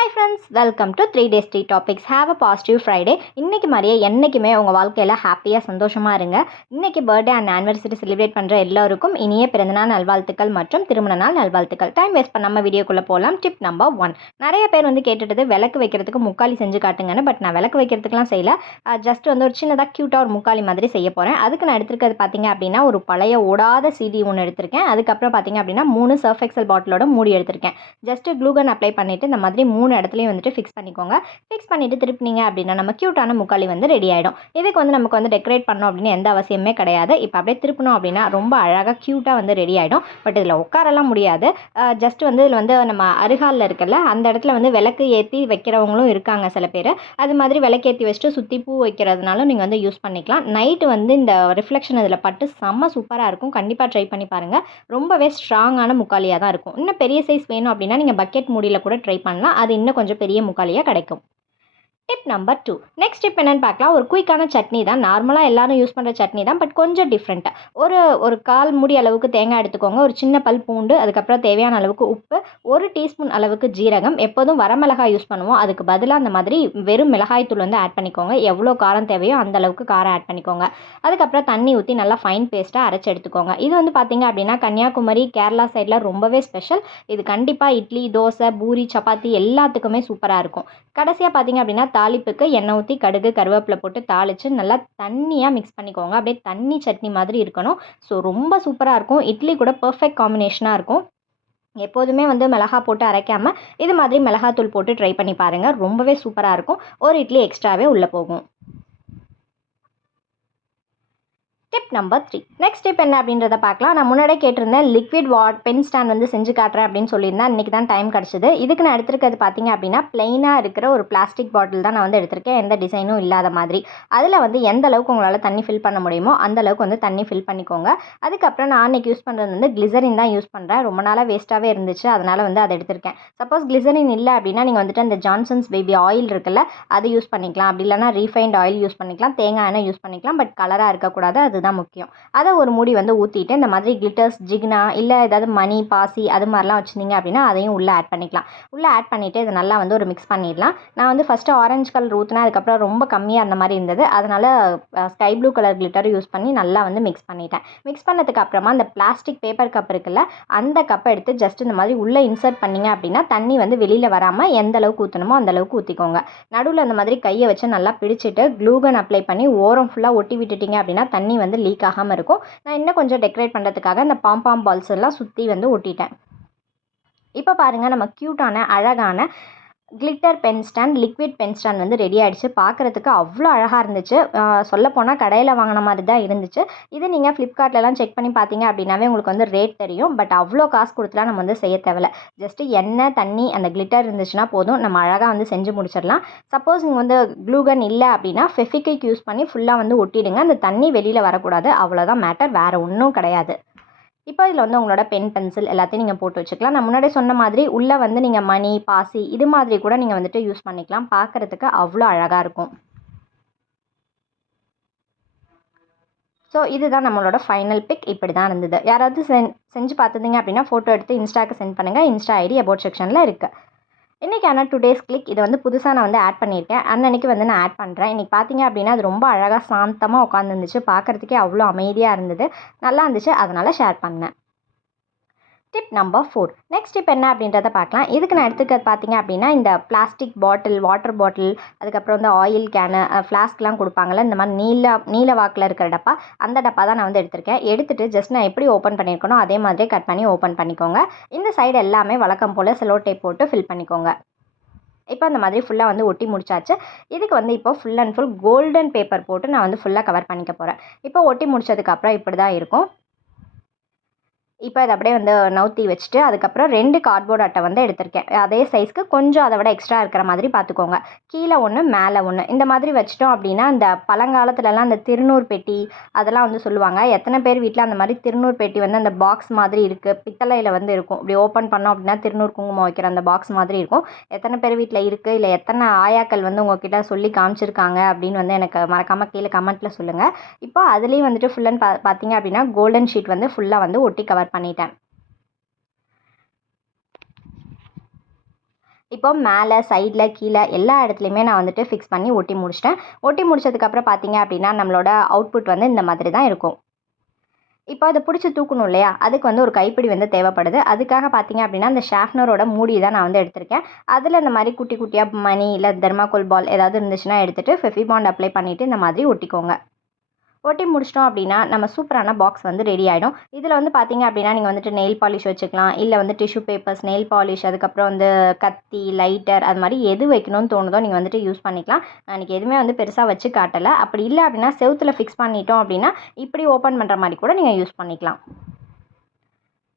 Hi friends, welcome to 3 days 3 topics. Have a positive Friday. இன்றைக்கி மாதிரியே என்றைக்குமே உங்கள் வாழ்க்கையில் ஹாப்பியாக சந்தோஷமாக இருங்க. இன்றைக்கி பர்த்டே அண்ட் ஆனிவர்சரி செலிப்ரேட் பண்ணுற எல்லோருக்கும் இனிய பிறந்தநாள் நல்வாழ்த்துக்கள் மற்றும் திருமண நாள் நல்வாழ்த்துக்கள். டைம் வேஸ்ட் பண்ணாமல் வீடியோக்குள்ளே போகலாம். Tip number 1. நிறைய பேர் கேட்டுட்டது விளக்கு வைக்கிறதுக்கு முக்காலி செஞ்சு காட்டுங்கன்னு. பட் நான் விளக்கு வைக்கிறதுக்குலாம் செய்யலை. ஜஸ்ட் ஒரு சின்னதாக க்யூட்டாக ஒரு முக்காலி மாதிரி செய்ய போகிறேன். அதுக்கு நான் எடுத்துருக்கிறது பார்த்திங்க அப்படின்னா ஒரு பழைய ஓடாத CD ஒன்று எடுத்திருக்கேன். அதுக்கப்புறம் பார்த்திங்க அப்படின்னா 3 சர்ஃப் எக்ஸல் பாட்டிலோட மூடி எடுத்திருக்கேன். ஜஸ்ட்டு க்ளூகன் அப்ளை பண்ணிவிட்டு இந்த மாதிரி 3 இடத்துலையும் ஃபிக்ஸ் பண்ணிக்கோங்க. ஃபிக்ஸ் பண்ணிவிட்டு திருப்பினீங்க அப்படின்னா நம்ம க்யூட்டான முக்காலி ரெடி ஆகிடும். இதுக்கு நமக்கு டெக்கரேட் பண்ணணும் அப்படின்னு எந்த அவசியமே கிடையாது. இப்போ அப்படியே திருப்பணும் அப்படின்னா ரொம்ப அழகாக க்யூட்டாக ரெடி ஆகிடும். பட் இதில் உட்காரலாம் முடியாது. ஜஸ்ட் இதில் நம்ம அருகாலில் இருக்குல்ல அந்த இடத்துல விளக்கு ஏற்றி வைக்கிறவங்களும் இருக்காங்க சில பேர். அது மாதிரி விளக்கேற்றி வச்சுட்டு சுற்றி பூ வைக்கிறதுனாலும் நீங்கள் யூஸ் பண்ணிக்கலாம். நைட்டு இந்த ரிஃப்ளெக்ஷன் இதில் பட்டு செம்ம சூப்பராக இருக்கும். கண்டிப்பாக ட்ரை பண்ணி பாருங்கள். ரொம்பவே ஸ்ட்ராங்கான முக்காலியாக தான் இருக்கும். இன்னும் பெரிய சைஸ் வேணும் அப்படின்னா நீங்கள் பக்கெட் மூடியில் கூட ட்ரை பண்ணலாம். அது இன்னும் கொஞ்சம் பெரிய முக்காலியாக கிடைக்கும். Tip number 2. நெக்ஸ்ட் டிப் என்னென்னு பார்க்கலாம். ஒரு குயிக்கான சட்னி தான். நார்மலாக எல்லாரும் யூஸ் பண்ணுற சட்னி தான். பட் கொஞ்சம் டிஃப்ரெண்ட்டாக ஒரு கால் மூடி அளவுக்கு தேங்காய் எடுத்துக்கோங்க. ஒரு சின்ன பல் பூண்டு, அதுக்கப்புறம் தேவையான அளவுக்கு உப்பு, 1 டீஸ்பூன் அளவுக்கு ஜீரகம். எப்போதும் வரமிளகாய் யூஸ் பண்ணுவோம். அதுக்கு பதிலாக அந்த மாதிரி வெறும் மிளகாய் தூள் ஆட் பண்ணிக்கோங்க. எவ்வளோ காரம் தேவையோ அந்த அளவுக்கு காரம் ஆட் பண்ணிக்கோங்க. அதுக்கப்புறம் தண்ணி ஊற்றி நல்லா ஃபைன் பேஸ்ட்டாக அரைச்சி எடுத்துக்கோங்க. இது பார்த்தீங்க அப்படின்னா கன்னியாகுமரி, கேரளா சைடில் ரொம்பவே ஸ்பெஷல். இது கண்டிப்பாக இட்லி, தோசை, பூரி, சப்பாத்தி எல்லாத்துக்குமே சூப்பராக இருக்கும். கடைசியாக பார்த்தீங்க அப்படின்னா தாளிப்புக்கு எண்ணெய் ஊற்றி கடுகு கருவேப்பிலை போட்டு தாளித்து நல்லா தண்ணியாக மிக்ஸ் பண்ணிக்கோங்க. அப்படியே தண்ணி சட்னி மாதிரி இருக்கணும். ஸோ ரொம்ப சூப்பராக இருக்கும். இட்லி கூட பர்ஃபெக்ட் காம்பினேஷனாக இருக்கும். எப்போதுமே மிளகா போட்டு அரைக்காமல் இது மாதிரி மிளகாத்தூள் போட்டு ட்ரை பண்ணி பாருங்கள். ரொம்பவே சூப்பராக இருக்கும். ஒரு இட்லி எக்ஸ்ட்ராவே உள்ளே போகும். Tip number 3. நெக்ஸ்ட் டிப் என்ன அப்படின்றத பார்க்கலாம். நான் முன்னாடியே கேட்டிருந்தேன் லிக்விட் பென் ஸ்டாண்ட் செஞ்சு காட்டுறேன் அப்படின்னு சொல்லியிருந்தேன். இன்றைக்கி தான் டைம் கிடச்சிது. இதுக்கு நான் எடுத்துருக்கிறது பார்த்தீங்க அப்படின்னா பிளெயினாக இருக்கிற ஒரு பிளாஸ்டிக் பாட்டில் தான் நான் எடுத்திருக்கேன். எந்த டிசைனும் இல்லாத மாதிரி. அதில் எந்த அளவுக்கு உங்களால் தண்ணி ஃபில் பண்ண முடியுமோ அந்த அளவுக்கு தண்ணி ஃபில் பண்ணிக்கோங்க. அதுக்கப்புறம் நான் அன்றைக்கி யூஸ் பண்ணுறது கிளிசரின் தான் யூஸ் பண்ணுறேன். ரொம்ப நாளாக வேஸ்ட்டாகவே இருந்துச்சு. அதனால் அதை எடுத்திருக்கேன். சப்போஸ் கிளிசரின் இல்லை அப்படின்னா நீங்கள் அந்த ஜான்சன்ஸ் பேபி ஆயில் இருக்குல்ல அது யூஸ் பண்ணிக்கலாம். அப்படி இல்லைனா ரீஃபைண்ட் ஆயில் யூஸ் பண்ணிக்கலாம். தேங்காய் எண்ணெய் யூஸ் பண்ணிக்கலாம். பட் கலராக இருக்கக்கூடாது. அதுதான் முக்கியம். அதை ஒரு மூடி ஊற்றிட்டு இந்த மாதிரி கிளிட்டர்ஸ், ஜிக்னா இல்லை ஏதாவது மணி, பாசி அது மாதிரிலாம் வச்சுருந்தீங்க அப்படின்னா அதையும் உள்ளே ஆட் பண்ணிக்கலாம். உள்ளே ஆட் பண்ணிவிட்டு இதை நல்லா ஒரு மிக்ஸ் பண்ணிடலாம். நான் ஃபஸ்ட்டு ஆரஞ்சு கலர் ஊற்றினா அதுக்கப்புறம் ரொம்ப கம்மியாக அந்த மாதிரி இருந்தது. அதனால் sky blue colour glitter use பண்ணி நல்லா மிக்ஸ் பண்ணிட்டேன். மிக்ஸ் பண்ணதுக்கு அப்புறமா அந்த பிளாஸ்டிக் பேப்பர் கப் இருக்குல்ல அந்த கப்பை எடுத்து ஜஸ்ட் இந்த மாதிரி உள்ளே இன்சர்ட் பண்ணிங்க அப்படின்னா தண்ணி வெளியில் வராமல் எந்த அளவுக்கு ஊற்றணுமோ அந்த அளவுக்கு ஊற்றிக்கோங்க. நடுவில் அந்த மாதிரி கையை வச்சு நல்லா பிடிச்சிட்டு க்ளூகன் அப்ளை பண்ணி ஓரம் ஃபுல்லாக ஒட்டி விட்டுட்டிங்க அப்படின்னா தண்ணி லீக் ஆகாமல் இருக்கும். நான் இன்னும் கொஞ்சம் டெக்கரேட் பண்ணுறதுக்காக இந்த பாம் பால்ஸ் எல்லாம் சுற்றி ஒட்டிட்டேன். இப்போ பாருங்கள், நம்ம க்யூட்டான அழகான glitter pen stand, liquid pen stand ready ஆகிடுச்சு. பார்க்குறதுக்கு அவ்வளோ அழகாக இருந்துச்சு. சொல்லப்போனால் கடையில் வாங்கின மாதிரி தான் இருந்துச்சு. இது நீங்கள் ஃப்ளிப்கார்ட்லலாம் செக் பண்ணி பார்த்தீங்க அப்படின்னாவே உங்களுக்கு ரேட் தெரியும். பட் அவ்வளோ காசு கொடுத்துலாம் நம்ம செய்ய தேவையில்ல. ஜஸ்ட்டு எண்ணெய், தண்ணி, அந்த கிளிட்டர் இருந்துச்சுன்னா போதும். நம்ம அழகாக செஞ்சு முடிச்சிடலாம். சப்போஸ் நீங்கள் க்ளூகன் இல்லை அப்படின்னா ஃபெவிக்விக் யூஸ் பண்ணி ஃபுல்லாக ஒட்டிடுங்க. அந்த தண்ணி வெளியில் வரக்கூடாது. அவ்வளோதான் மேட்டர். வேறு ஒன்றும் கிடையாது. இப்போ இதில் உங்களோட பென், பென்சில் எல்லாத்தையும் நீங்கள் போட்டு வச்சுக்கலாம். நான் முன்னாடி சொன்ன மாதிரி உள்ளே நீங்கள் மணி, பாசி இது மாதிரி கூட நீங்கள் யூஸ் பண்ணிக்கலாம். பார்க்குறதுக்கு அவ்வளோ அழகாக இருக்கும். ஸோ இதுதான் நம்மளோட ஃபைனல் பிக். இப்படி தான் இருந்தது. யாராவது செஞ்சு பார்த்துருந்தீங்க அப்படின்னா ஃபோட்டோ எடுத்து இன்ஸ்டாக்கு சென்ட் பண்ணுங்கள். இன்ஸ்டா ஐடி அபவுட் செக்ஷனில் இருக்குது. இன்றைக்கான டுடேஸ் கிளிக் இது புதுசாக நான் ஆட் பண்ணியிருக்கேன். அன்னைக்கு நான் ஆட் பண்ணுறேன். இன்றைக்கி பார்த்தீங்க அப்படின்னா அது ரொம்ப அழகாக சாந்தமாக உட்காந்துருந்துச்சு. பார்க்குறதுக்கே அவ்வளோ அமைதியாக இருந்தது. நல்லா இருந்துச்சு. அதனால் ஷேர் பண்ணேன். Tip number 4. நெக்ஸ்ட் டிப் என்ன அப்படின்றத பார்க்கலாம். இதுக்கு நான் எடுத்துக்கிறது பார்த்தீங்க அப்படின்னா இந்த பிளாஸ்டிக் பாட்டில், வாட்டர் பாட்டில், அதுக்கப்புறம் ஆயில் கேனு, ஃப்ளாஸ்க்லாம் கொடுப்பாங்கள்ல இந்த மாதிரி நீல வாக்கில் இருக்கிற டப்பா, அந்த டப்பா தான் நான் எடுத்திருக்கேன். எடுத்துகிட்டு ஜஸ்ட் நான் எப்படி ஓப்பன் பண்ணியிருக்கணும் அதே மாதிரியே கட் பண்ணி ஓப்பன் பண்ணிக்கோங்க. இந்த சைடு எல்லாமே வழக்கம் போல் செலோ டேப் போட்டு ஃபில் பண்ணிக்கோங்க. இப்போ அந்த மாதிரி ஃபுல்லாக ஒட்டி முடிச்சாச்சு. இதுக்கு இப்போ full and full golden paper போட்டு நான் ஃபுல்லாக கவர் பண்ணிக்க போகிறேன். இப்போ ஒட்டி முடிச்சதுக்கப்புறம் இப்படி தான் இருக்கும். இப்போ இதை அப்படியே நவுத்தி வச்சுட்டு அதுக்கப்புறம் 2 கார்ட்போர்ட் அட்டை எடுத்திருக்கேன். அதே சைஸ்க்கு கொஞ்சம் அதை விட எக்ஸ்ட்ரா இருக்கிற மாதிரி பார்த்துக்கோங்க. கீழே 1 மேலே 1 இந்த மாதிரி வச்சிட்டோம் அப்படின்னா இந்த பழங்காலத்துலலாம் அந்த திருநூறு பெட்டி அதெல்லாம் சொல்லுவாங்க. எத்தனை பேர் வீட்டில் அந்த மாதிரி திருநூறு பெட்டி அந்த பாக்ஸ் மாதிரி இருக்குது, பித்தளையில் இருக்கும். இப்படி ஓப்பன் பண்ணோம் அப்படின்னா திருநூறு குங்குமம் வைக்கிற அந்த பாக்ஸ் மாதிரி இருக்கும். எத்தனை பேர் வீட்டில் இருக்குது, இல்லை எத்தனை ஆயாக்கள் உங்ககிட்ட சொல்லி காமிச்சிருக்காங்க அப்படின்னு எனக்கு மறக்காமல் கீழே கமெண்ட்டில் சொல்லுங்கள். இப்போ அதுலேயும் ஃபுல் அண்ட் பார்த்தீங்க அப்படின்னா கோல்டன் ஷீட் ஃபுல்லாக ஒட்டி கவர் பண்ணிட்டேன். இப்போ மேலே சைடில் கீழே எல்லா இடத்துலையுமே நான் வந்துட்டு ஃபிக்ஸ் பண்ணி ஒட்டி முடிச்சிட்டேன். ஒட்டி முடிச்சதுக்கப்புறம் பார்த்தீங்க அப்படின்னா நம்மளோட அவுட்புட் வந்து இந்த மாதிரி தான் இருக்கும். இப்போ அதை பிடிச்சி தூக்கணும் இல்லையா, அதுக்கு வந்து ஒரு கைப்பிடி வந்து தேவைப்படுது. அதுக்காக பார்த்தீங்க அப்படின்னா அந்த ஷார்ப்னரோட மூடி தான் நான் வந்து எடுத்திருக்கேன். அதில் இந்த மாதிரி குட்டி குட்டியாக மணி இல்லை தெர்மாக்கோல் பால் ஏதாவது இருந்துச்சுன்னா எடுத்துகிட்டு ஃபெவிபாண்ட் அப்ளை பண்ணிவிட்டு இந்த மாதிரி ஒட்டிக்கோங்க. ஒட்டி முடிச்சிட்டோம் அப்படின்னா நம்ம சூப்பரான பாக்ஸ் வந்து ரெடி ஆகிடும். இதில் வந்து பார்த்தீங்க அப்படின்னா நீங்கள் வந்துட்டு நெயில் பாலிஷ் வச்சுக்கலாம், இல்லை வந்து டிஷ்யூ பேப்பர்ஸ், நெயில் பாலிஷ், அதுக்கப்புறம் வந்து கத்தி, லைட்டர், அது மாதிரி எது வைக்கணும்னு தோணுதோ நீங்கள் வந்துட்டு யூஸ் பண்ணிக்கலாம். நான் இன்றைக்கி எதுவுமே வந்து பெருசாக வச்சு காட்டலை. அப்படி இல்லை அப்படின்னா செவுத்தில் ஃபிக்ஸ் பண்ணிட்டோம் அப்படின்னா இப்படி ஓப்பன் பண்ணுற மாதிரி கூட நீங்கள் யூஸ் பண்ணிக்கலாம்.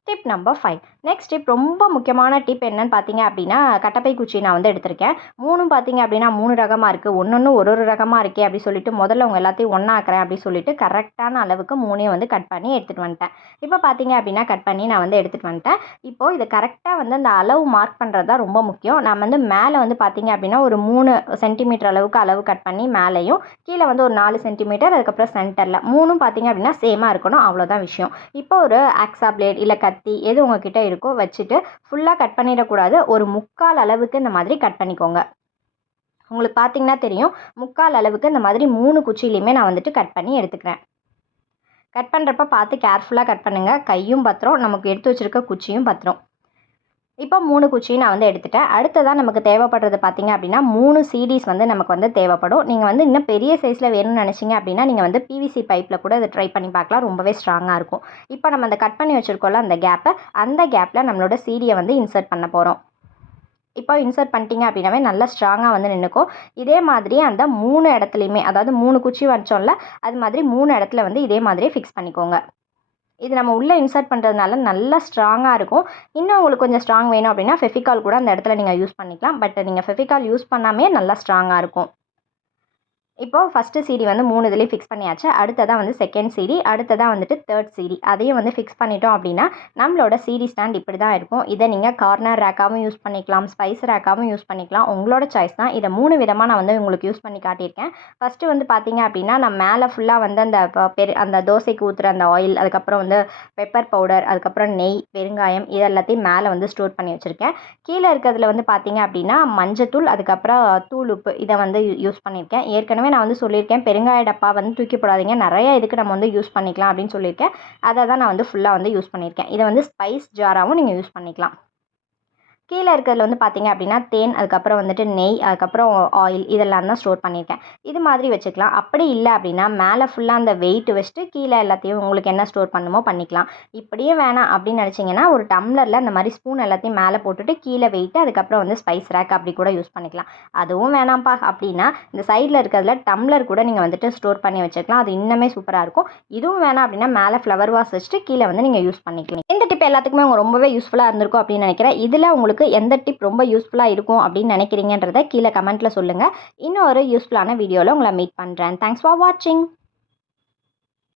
Tip number 5. நெக்ஸ்ட் டிப், ரொம்ப முக்கியமான டிப் என்னன்னு பார்த்தீங்க அப்படின்னா கட்டப்பை குச்சி நான் வந்து எடுத்திருக்கேன். 3ம் பார்த்தீங்க அப்படின்னா 3 ரகமாக இருக்குது. ஒன்று ஒரு ரகமாக இருக்கே அப்படி சொல்லிட்டு முதல்ல உங்கள் எல்லாத்தையும் ஒன்றாக்குறேன் அப்படி சொல்லிட்டு கரெக்டான அளவுக்கு 3ஐயும் வந்து கட் பண்ணி எடுத்துகிட்டு வந்துட்டேன். இப்போ பார்த்தீங்க அப்படின்னா கட் பண்ணி நான் வந்து எடுத்துகிட்டு வந்துட்டேன். இப்போது இதை கரெக்டாக வந்து அந்த அளவு மார்க் பண்ணுறது தான் ரொம்ப முக்கியம். நான் வந்து மேலே வந்து பார்த்தீங்க அப்படின்னா ஒரு 3 சென்டிமீட்டர் அளவுக்கு அளவு கட் பண்ணி மேலேயும், கீழே வந்து ஒரு 4 சென்டிமீட்டர், அதுக்கப்புறம் சென்டரில் 3ம் பார்த்தீங்க அப்படின்னா சேமாக இருக்கணும். அவ்வளோதான் விஷயம். இப்போ ஒரு ஆக்ஸா பிளேட் இல்லை கத்தி எது உங்ககிட்ட இருக்கோ வச்சுட்டு ஃபுல்லாக கட் பண்ணிடக்கூடாது. ஒரு 3/4 அளவுக்கு இந்த மாதிரி கட் பண்ணிக்கோங்க. உங்களுக்கு பார்த்தீங்கன்னா தெரியும், 3/4 அளவுக்கு இந்த மாதிரி 3 குச்சியிலையுமே நான் வந்துட்டு கட் பண்ணி எடுத்துக்கிறேன். கட் பண்ணுறப்ப பார்த்து கேர்ஃபுல்லாக கட் பண்ணுங்கள். கையும் பத்திரம், நமக்கு எடுத்து வச்சுருக்க குச்சியும் பத்திரம். இப்போ 3 குச்சியும் நான் வந்து எடுத்துட்டேன். அடுத்ததான் நமக்கு தேவைப்படுறது பார்த்தீங்க அப்படின்னா 3 சீடிஸ் வந்து நமக்கு வந்து தேவைப்படும். நீங்கள் வந்து இன்னும் பெரிய சைஸில் வேணும்னு நினச்சிங்க அப்படின்னா நீங்கள் வந்து பிவிசி பைப்பில் கூட இதை ட்ரை பண்ணி பார்க்கலாம். ரொம்பவே ஸ்ட்ராங்காக இருக்கும். இப்போ நம்ம அந்த கட் பண்ணி வச்சுருக்கோம்ல அந்த கேப்பில் நம்மளோட சீடியை வந்து இன்சர்ட் பண்ண போகிறோம். இப்போ இன்சர்ட் பண்ணிட்டீங்க அப்படின்னாவே நல்லா ஸ்ட்ராங்காக வந்து நின்றுக்கும். இதே மாதிரி அந்த 3 இடத்துலையுமே, அதாவது 3 குச்சி வச்சோம்ல அது மாதிரி 3 இடத்துல வந்து இதே மாதிரியே ஃபிக்ஸ் பண்ணிக்கோங்க. இது நம்ம உள்ளே இன்சர்ட் பண்ணுறதுனால நல்லா ஸ்ட்ராங்காக இருக்கும். இன்னும் உங்களுக்கு கொஞ்சம் ஸ்ட்ராங் வேணும் அப்படின்னா ஃபெவிகால் கூட அந்த இடத்துல நீங்கள் யூஸ் பண்ணிக்கலாம். பட் நீங்கள் ஃபெவிகால் யூஸ் பண்ணாமே நல்லா ஸ்ட்ராங்காக இருக்கும். இப்போது ஃபஸ்ட்டு சீடி வந்து 3 இதுலேயும் ஃபிக்ஸ் பண்ணியாச்சு. அடுத்ததாக வந்து செகண்ட் சீடி, அடுத்ததாக வந்துட்டு தேர்ட் சீடி, அதையும் வந்து ஃபிக்ஸ் பண்ணிட்டோம் அப்படின்னா நம்மளோட சீடி ஸ்டாண்ட் இப்படி தான் இருக்கும். இதை நீங்கள் கார்னர் ரேக்காகவும் யூஸ் பண்ணிக்கலாம், ஸ்பைஸ் ரேக்காகவும் யூஸ் பண்ணிக்கலாம். உங்களோட சாய்ஸ் தான். இதை 3 விதமாக நான் வந்து உங்களுக்கு யூஸ் பண்ணி காட்டியிருக்கேன். ஃபஸ்ட்டு வந்து பார்த்தீங்க அப்படின்னா நான் மேலே ஃபுல்லாக வந்து அந்த தோசைக்கு ஊற்றுற அந்த ஆயில், அதுக்கப்புறம் வந்து பெப்பர் பவுடர், அதுக்கப்புறம் நெய், பெருங்காயம் இது எல்லாத்தையும் மேலே வந்து ஸ்டோர் பண்ணி வச்சுருக்கேன். கீழே இருக்கிறதுல வந்து பார்த்தீங்க அப்படின்னா மஞ்சத்தூள், அதுக்கப்புறம் தூள் உப்பு இதை வந்து யூஸ் பண்ணியிருக்கேன். ஏற்கனவே நான் வந்து சொல்லியிருக்கேன், பெருங்காய டப்பா வந்து தூக்கி போடாதீங்க, நிறைய இதுக்கு நம்ம வந்து யூஸ் பண்ணிக்கலாம் அப்படின்னு சொல்லியிருக்கேன். அதை தான் நான் வந்து ஃபுல்லாக வந்து யூஸ் பண்ணியிருக்கேன். இதை வந்து ஸ்பைஸ் ஜாராகவும் நீங்கள் யூஸ் பண்ணிக்கலாம். கீழே இருக்கிறதுல வந்து பார்த்தீங்க அப்படின்னா தேன், அதுக்கப்புறம் வந்துட்டு நெய், அதுக்கப்புறம் ஆயில் இதெல்லாம் தான் ஸ்டோர் பண்ணியிருக்கேன். இது மாதிரி வச்சுக்கலாம். அப்படி இல்லை அப்படின்னா மேலே ஃபுல்லாக அந்த வெயிட் வச்சுட்டு கீழே எல்லாத்தையும் உங்களுக்கு என்ன ஸ்டோர் பண்ணுமோ பண்ணிக்கலாம். இப்படியே வேணாம் அப்படின்னு நினச்சிங்கன்னா ஒரு டம்ளரில் அந்த மாதிரி ஸ்பூன் எல்லாத்தையும் மேலே போட்டுட்டு கீழே வெயிட்டு, அதுக்கப்புறம் வந்து ஸ்பைஸ் ரேக் அப்படி கூட யூஸ் பண்ணிக்கலாம். அதுவும் வேணாம்ப்பா அப்படின்னா இந்த சைடில் இருக்கிறதுல டம்ளர் கூட நீங்கள் வந்துட்டு ஸ்டோர் பண்ணி வச்சுக்கலாம். அது இன்னுமே சூப்பராக இருக்கும். இதுவும் வேணாம் அப்படின்னா மேலே ஃப்ளவர் வாஸ் வச்சுட்டு கீழே வந்து நீங்கள் யூஸ் பண்ணிக்கலாம். இந்த டிப் எல்லாத்துக்குமே உங்களுக்கு ரொம்பவே யூஸ்ஃபுல்லாக இருந்திருக்கும் அப்படின்னு நினைக்கிறேன். இதில் உங்களுக்கு எந்த டிப் ரொம்ப யூஸ்ஃபுல்லாக இருக்கும் அப்படின்னு நினைக்கிறீங்கன்றதை கீழே கமெண்ட்டில் சொல்லுங்கள். இன்னொரு யூஸ்ஃபுல்லான வீடியோவில் உங்களை மீட் பண்ணுறேன். தேங்க்ஸ் ஃபார் வாட்சிங்.